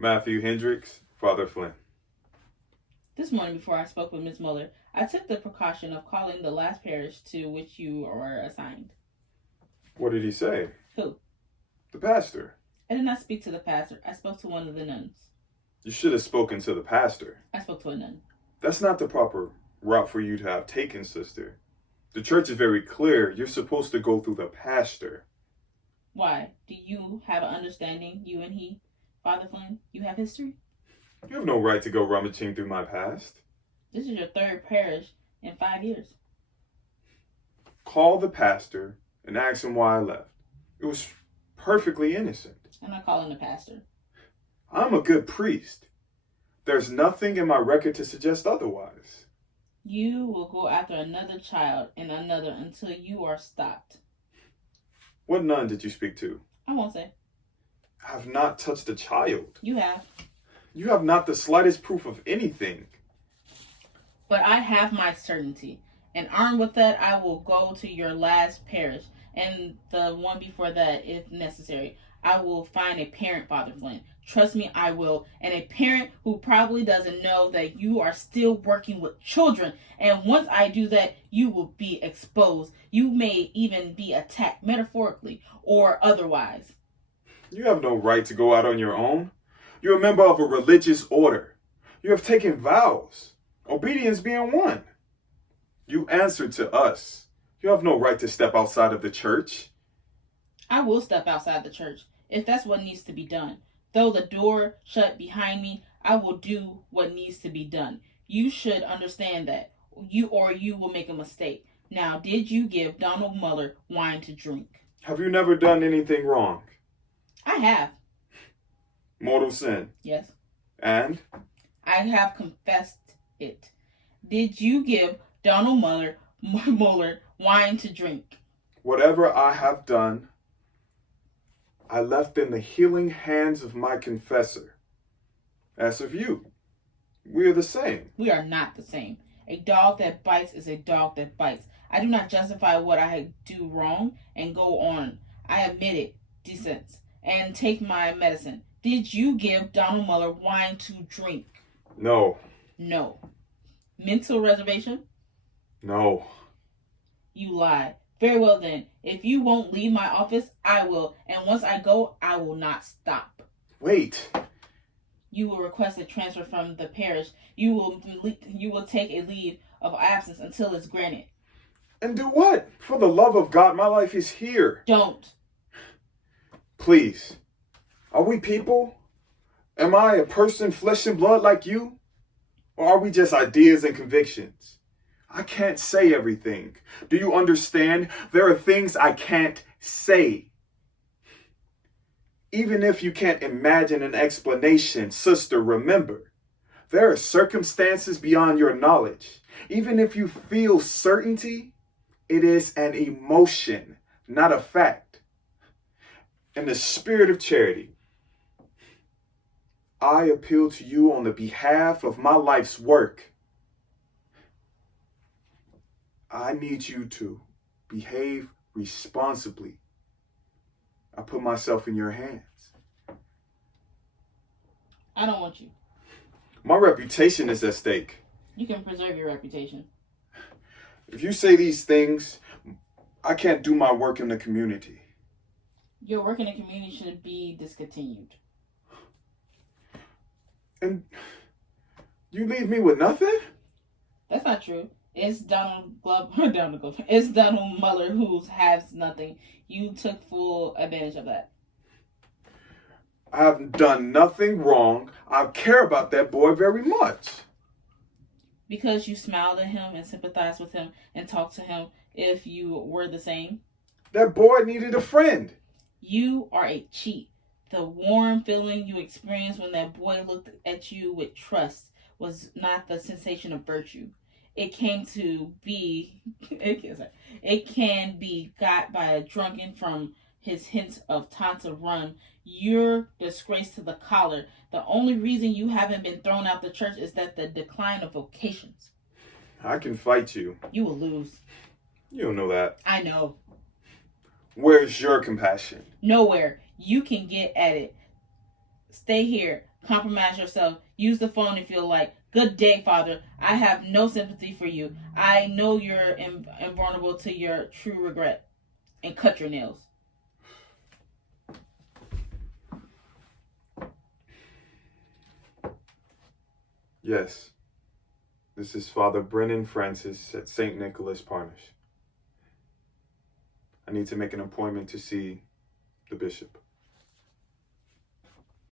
Matthew Hendricks, Father Flynn. This morning, before I spoke with Miss Muller, I took the precaution of calling the last parish to which you were assigned. What did he say? Who? The pastor. I did not speak to the pastor. I spoke to one of the nuns. You should have spoken to the pastor. I spoke to a nun. That's not the proper route for you to have taken, sister. The church is very clear. You're supposed to go through the pastor. Why? Do you have an understanding, you and he, Father Flynn? You have history? You have no right to go rummaging through my past. This is your third parish in 5 years. Call the pastor and ask him why I left. It was perfectly innocent. I'm not calling the pastor. I'm a good priest. There's nothing in my record to suggest otherwise. You will go after another child and another until you are stopped. What nun did you speak to? I won't say. I have not touched a child. You have. You have not the slightest proof of anything. But I have my certainty. And armed with that, I will go to your last parish and the one before that if necessary. I will find a parent, Father Flynn. Trust me, I will. And a parent who probably doesn't know that you are still working with children. And once I do that, you will be exposed. You may even be attacked metaphorically or otherwise. You have no right to go out on your own. You're a member of a religious order. You have taken vows, obedience being one. You answer to us. You have no right to step outside of the church. I will step outside the church if that's what needs to be done. Though the door shut behind me, I will do what needs to be done. You should understand that. You will make a mistake. Now, did you give Donald Muller wine to drink? Have you never done anything wrong? I have. Mortal sin. Yes. And? I have confessed it. Did you give Donald Muller wine to drink? Whatever I have done, I left in the healing hands of my confessor. As of you, we are the same. We are not the same. A dog that bites is a dog that bites. I do not justify what I do wrong and go on. I admit it, decent, and take my medicine. Did you give Donald Muller wine to drink? No. No. Mental reservation? No. You lied. Very well then. If you won't leave my office, I will. And once I go, I will not stop. Wait. You will request a transfer from the parish. You will take a leave of absence until it's granted. And do what? For the love of God, my life is here. Don't. Please. Are we people? Am I a person, flesh and blood like you? Or are we just ideas and convictions? I can't say everything. Do you understand? There are things I can't say. Even if you can't imagine an explanation, sister, remember, there are circumstances beyond your knowledge. Even if you feel certainty, it is an emotion, not a fact. In the spirit of charity, I appeal to you on the behalf of my life's work. I need you to behave responsibly. I put myself in your hands. I don't want you. My reputation is at stake. You can preserve your reputation. If you say these things, I can't do my work in the community. Your work in the community should be discontinued. And you leave me with nothing? That's not true. It's It's Donald Muller who has nothing. You took full advantage of that. I have done nothing wrong. I care about that boy very much. Because you smiled at him and sympathized with him and talked to him if you were the same. That boy needed a friend. You are a cheat. The warm feeling you experienced when that boy looked at you with trust was not the sensation of virtue. It can be got by a drunken from his hints of Tanta Run. You're disgrace to the collar. The only reason you haven't been thrown out the church is that the decline of vocations. I can fight you. You will lose. You don't know that. I know. Where's your compassion? Nowhere. You can get at it. Stay here. Compromise yourself. Use the phone if you like. Good day, Father. I have no sympathy for you. I know you're invulnerable to your true regret. And cut your nails. Yes, this is Father Brennan Francis at St. Nicholas Parnish. I need to make an appointment to see the bishop.